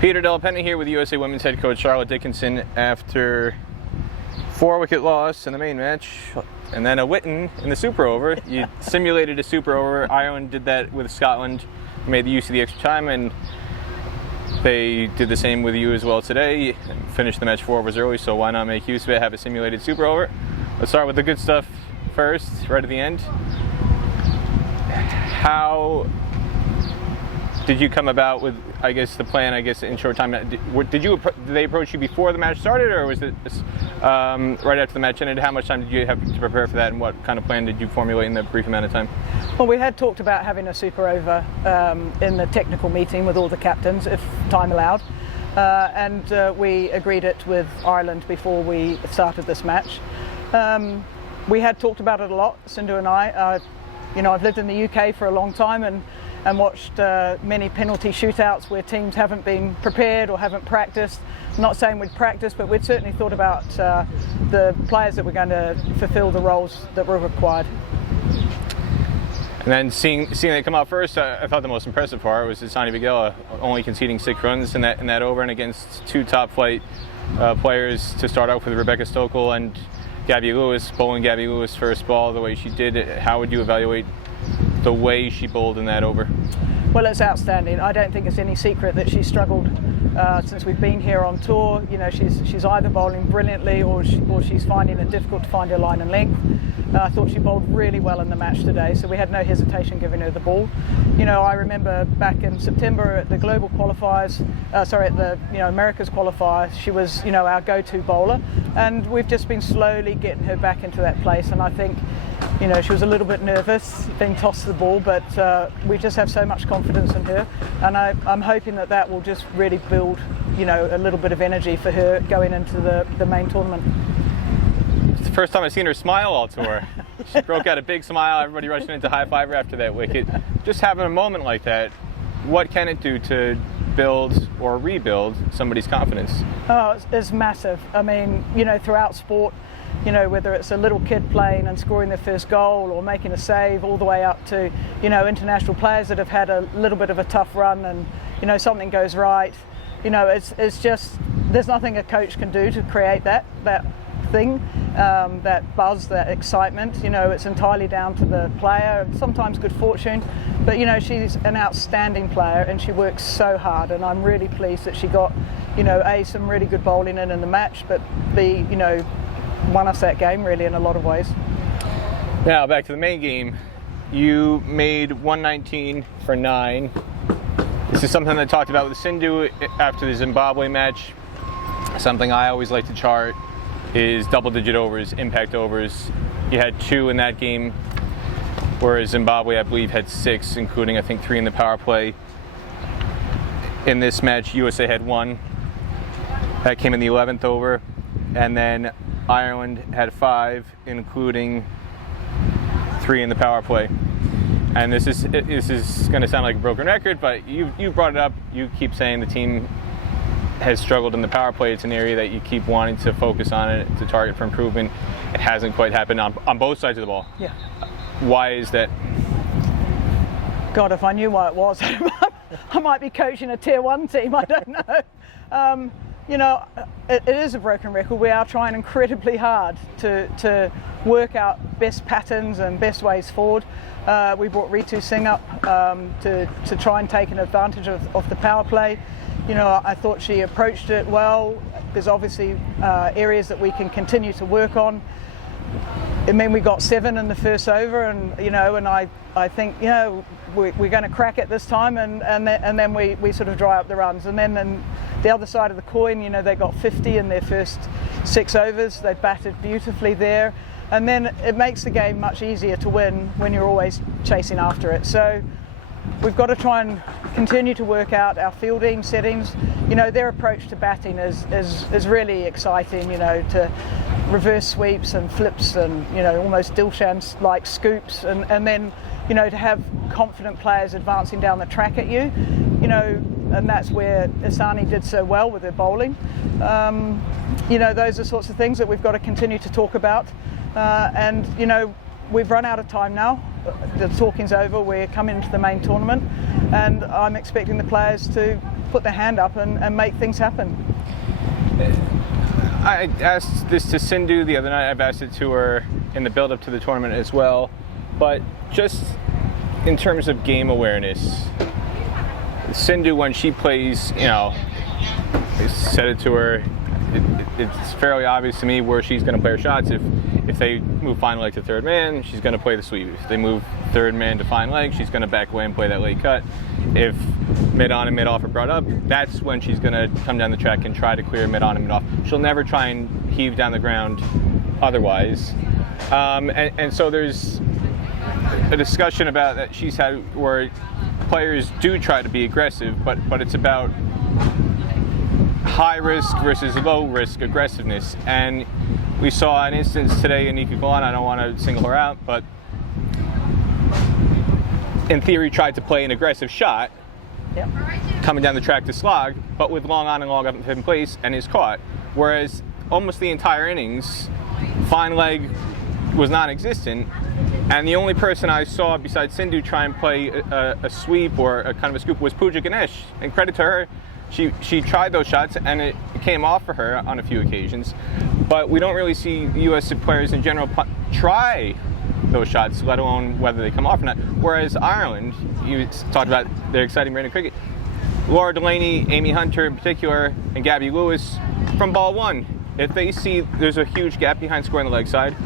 Peter Delapenna here with USA Women's head coach Charlotte Dickenson after 4-wicket loss in the main match and then a Whitten in the super over. You simulated a super over. Ireland did that with Scotland, made the use of the extra time, and they did the same with you as well today. Finished the match 4 overs early, so why not make use of it, have a simulated super over? Let's start with the good stuff first, right at the end. How did you come about with, I guess, the plan, in short time? Did they approach you before the match started, or was it right after the match ended? How much time did you have to prepare for that, and what kind of plan did you formulate in that brief amount of time? Well, we had talked about having a super over in the technical meeting with all the captains, if time allowed, and we agreed it with Ireland before we started this match. We had talked about it a lot, Sindhu and I. I've lived in the UK for a long time and watched many penalty shootouts where teams haven't been prepared or haven't practiced. I'm not saying we'd practiced, but we'd certainly thought about the players that were going to fulfill the roles that were required. And then seeing they come out first, I thought the most impressive part was Isani Vaghela only conceding 6 runs in that over, and against 2 top flight players to start out with Rebecca Stokel and Gabby Lewis, bowling Gabby Lewis first ball the way she did. How would you evaluate the way she bowled in that over? Well, it's outstanding. I don't think it's any secret that she's struggled since we've been here on tour. She's either bowling brilliantly or she's finding it difficult to find her line and length. I thought she bowled really well in the match today, so we had no hesitation giving her the ball. I remember back in September at the global qualifiers, at the America's qualifier, she was our go-to bowler, and we've just been slowly getting her back into that place. And I think she was a little bit nervous being tossed the ball, but we just have so much confidence in her, and I'm hoping that will just really build a little bit of energy for her going into the main tournament. It's the first time I've seen her smile all tour. She broke out a big smile, everybody rushing into high five after that wicket. Just having a moment like that, what can it do to build or rebuild somebody's confidence? Oh, it's massive. I mean, throughout sport, whether it's a little kid playing and scoring their first goal or making a save, all the way up to, international players that have had a little bit of a tough run and, something goes right. It's just, there's nothing a coach can do to create that thing, that buzz, that excitement. It's entirely down to the player, sometimes good fortune, but she's an outstanding player and she works so hard, and I'm really pleased that she got, A, some really good bowling in the match, but B, won us that game really in a lot of ways. Now back to the main game. You made 119 for 9. This is something I talked about with Sindhu after the Zimbabwe match. Something I always like to chart is double-digit overs, impact overs. You had 2 in that game, whereas Zimbabwe, I believe, had 6, including, I think, 3 in the power play. In this match, USA had 1. That came in the 11th over. And then Ireland had 5, including 3 in the power play. And this is going to sound like a broken record, but you brought it up. You keep saying the team has struggled in the power play. It's an area that you keep wanting to focus on it, to target for improvement. It hasn't quite happened on both sides of the ball. Yeah. Why is that? God, if I knew why it was, I might be coaching a tier 1 team. I don't know. It is a broken record. We are trying incredibly hard to work out best patterns and best ways forward. We brought Ritu Singh up to try and take an advantage of the power play. I thought she approached it well. There's obviously areas that we can continue to work on. I mean, we got 7 in the first over, and I think we're going to crack it this time, and then we sort of dry up the runs. And then the other side of the coin, they got 50 in their first 6 overs. They batted beautifully there, and then it makes the game much easier to win when you're always chasing after it. So we've got to try and continue to work out our fielding settings. Their approach to batting is really exciting. To reverse sweeps and flips and almost Dilshan-like scoops, and then to have confident players advancing down the track at you. And that's where Isani did so well with her bowling. Those are sorts of things that we've got to continue to talk about. And we've run out of time now. The talking's over. We're coming into the main tournament, and I'm expecting the players to put their hand up and make things happen. I asked this to Sindhu the other night. I've asked it to her in the build-up to the tournament as well. But just in terms of game awareness, Sindhu, when she plays, I said it to her, it's fairly obvious to me where she's going to play her shots. If they move final leg to third man, she's going to play the sweep. If they move third man to final leg, she's going to back away and play that late cut. If mid-on and mid-off are brought up, that's when she's going to come down the track and try to clear mid-on and mid-off. She'll never try and heave down the ground otherwise. And so there's a discussion about that she's had where players do try to be aggressive, but it's about high risk versus low risk aggressiveness. And we saw an instance today in Nika Galan. I don't want to single her out, but in theory tried to play an aggressive shot, Yep. coming down the track to slog, but with long on and long up in place, and is caught. Whereas almost the entire innings, fine leg was non-existent, and the only person I saw besides Sindhu try and play a sweep or a kind of a scoop was Pooja Ganesh. And credit to her, she tried those shots and it came off for her on a few occasions. But we don't really see U.S. players in general try those shots, let alone whether they come off or not. Whereas Ireland, you talked about their exciting brand of cricket. Laura Delaney, Amy Hunter in particular, and Gabby Lewis, from ball one, if they see there's a huge gap behind square on the leg side,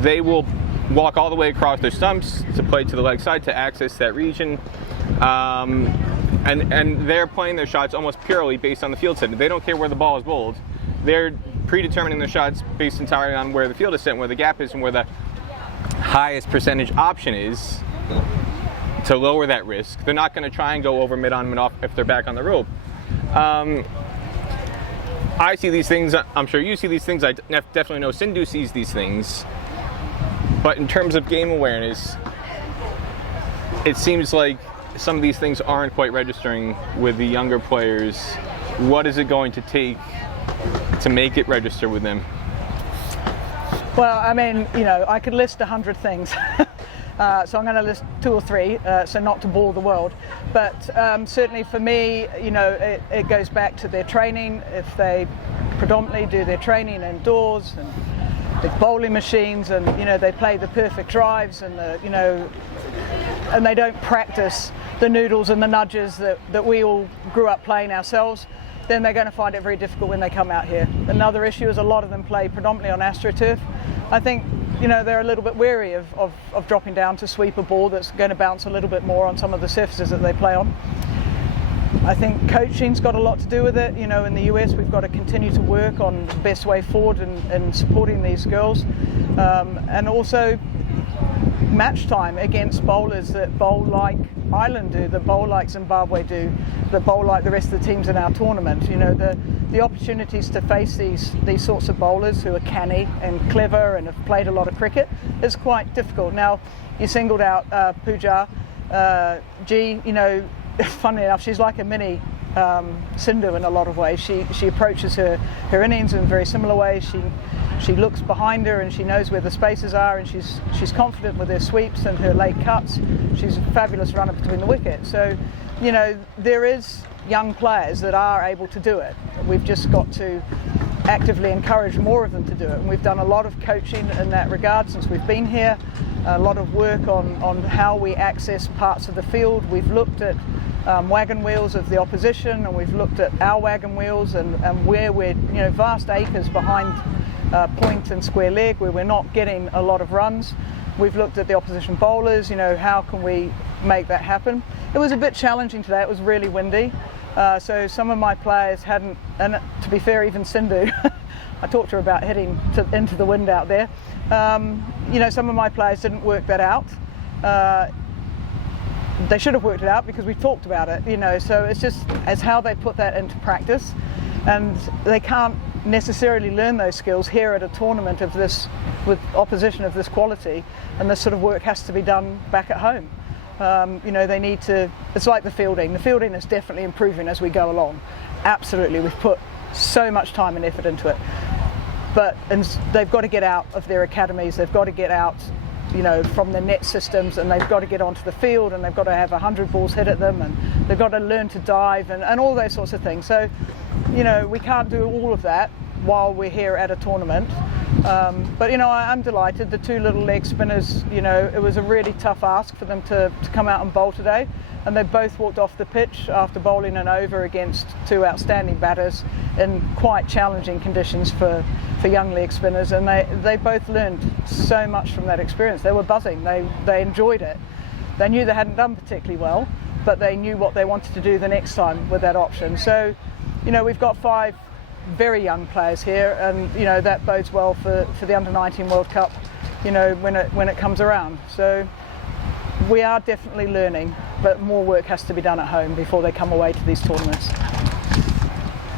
they will walk all the way across their stumps to play to the leg side to access that region. And they're playing their shots almost purely based on the field setting. They don't care where the ball is bowled. They're predetermining their shots based entirely on where the field is set, where the gap is, and where the highest percentage option is to lower that risk. They're not going to try and go over mid-on, mid-off if they're back on the rope. I see these things. I'm sure you see these things. I definitely know Sindhu sees these things. But in terms of game awareness, it seems like some of these things aren't quite registering with the younger players. What is it going to take to make it register with them? Well, I mean, I could list 100 things. So I'm going to list 2 or 3, so not to bore the world. But certainly for me, it goes back to their training. If they predominantly do their training indoors and big bowling machines, and they play the perfect drives, and and they don't practice the noodles and the nudges that we all grew up playing ourselves, then they're going to find it very difficult when they come out here. Another issue is a lot of them play predominantly on AstroTurf. I think they're a little bit wary of dropping down to sweep a ball that's going to bounce a little bit more on some of the surfaces that they play on. I think coaching's got a lot to do with it. In the US we've got to continue to work on the best way forward and supporting these girls, and also match time against bowlers that bowl like Ireland do, that bowl like Zimbabwe do, that bowl like the rest of the teams in our tournament. The opportunities to face these sorts of bowlers who are canny and clever and have played a lot of cricket is quite difficult. Now, you singled out Pooja. Funnily enough, she's like a mini Sindhu in a lot of ways. She approaches her innings in a very similar way. She looks behind her and she knows where the spaces are, and she's confident with her sweeps and her late cuts. She's a fabulous runner between the wickets. So, there is young players that are able to do it. We've just got to actively encourage more of them to do it. And we've done a lot of coaching in that regard since we've been here. A lot of work on how we access parts of the field. We've looked at wagon wheels of the opposition, and we've looked at our wagon wheels and where we're vast acres behind point and square leg where we're not getting a lot of runs. We've looked at the opposition bowlers, how can we make that happen. It was a bit challenging today. It was really windy, so some of my players hadn't, and to be fair, even Sindhu, I talked to her about heading into the wind out there. Some of my players didn't work that out. They should have worked it out because we talked about it, so it's just as how they put that into practice, and they can't necessarily learn those skills here at a tournament of this, with opposition of this quality, and this sort of work has to be done back at home. They need to, it's like the fielding is definitely improving as we go along. Absolutely, we've put so much time and effort into it, and they've got to get out of their academies, they've got to get out from the net systems, and they've got to get onto the field, and they've got to have 100 balls hit at them, and they've got to learn to dive and all those sorts of things. So, we can't do all of that while we're here at a tournament. But I'm delighted. The two little leg spinners, it was a really tough ask for them to come out and bowl today, and they both walked off the pitch after bowling an over against two outstanding batters in quite challenging conditions for young leg spinners, and they both learned so much from that experience. They were buzzing. They enjoyed it. They knew they hadn't done particularly well, but they knew what they wanted to do the next time with that option. So, we've got 5 very young players here, and that bodes well for the Under-19 World Cup, when it comes around. So we are definitely learning, but more work has to be done at home before they come away to these tournaments.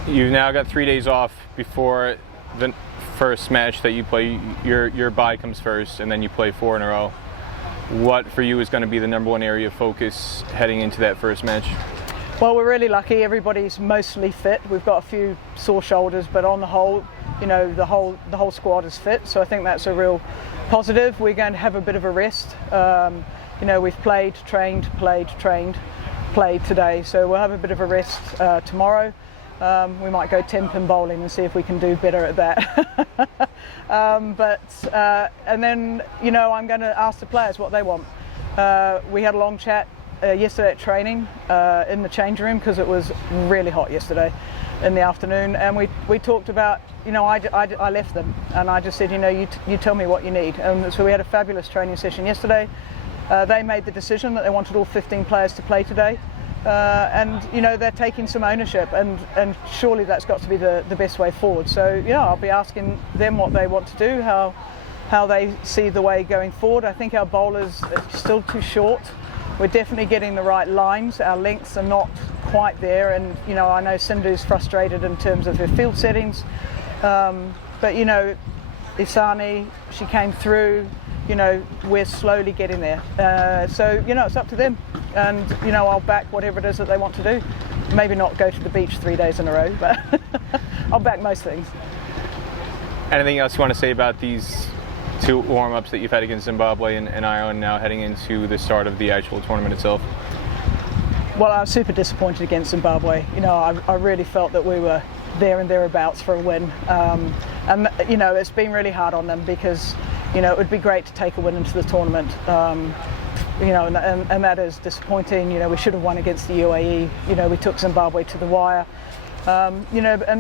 You've now got 3 days off before the first match that you play. Your bye comes first, and then you play 4 in a row. What for you is going to be the number one area of focus heading into that first match? Well, we're really lucky. Everybody's mostly fit. We've got a few sore shoulders, but on the whole, the whole squad is fit. So I think that's a real positive. We're going to have a bit of a rest. We've played, trained today. So we'll have a bit of a rest tomorrow. We might go 10-pin bowling and see if we can do better at that. And then, I'm going to ask the players what they want. We had a long chat yesterday at training in the change room, because it was really hot yesterday in the afternoon, and we talked about, I left them and I just said, you tell me what you need. And so we had a fabulous training session yesterday. They made the decision that they wanted all 15 players to play today, and they're taking some ownership, and surely that's got to be the best way forward. So I'll be asking them what they want to do, how they see the way going forward. I think our bowlers are still too short. We're definitely getting the right lines. Our lengths are not quite there, and I know Sindhu's frustrated in terms of her field settings, but Isani, she came through. We're slowly getting there. So it's up to them, and I'll back whatever it is that they want to do. Maybe not go to the beach 3 days in a row, but I'll back most things. Anything else you want to say about these 2 warm-ups that you've had against Zimbabwe and Ireland, now heading into the start of the actual tournament itself? Well, I was super disappointed against Zimbabwe. I really felt that we were there and thereabouts for a win, and it's been really hard on them, because it would be great to take a win into the tournament, and that is disappointing. We should have won against the UAE. We took Zimbabwe to the wire, and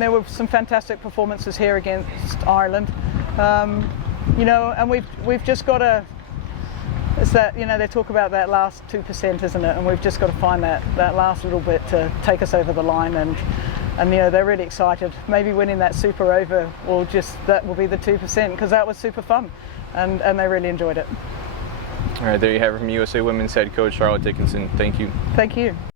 there were some fantastic performances here against Ireland. And we've just got to, it's that, they talk about that last 2%, isn't it? And we've just got to find that last little bit to take us over the line, and they're really excited. Maybe winning that super over that will be the 2%, because that was super fun, and they really enjoyed it. All right, there you have it from USA Women's head coach Charlotte Dickenson. Thank you. Thank you.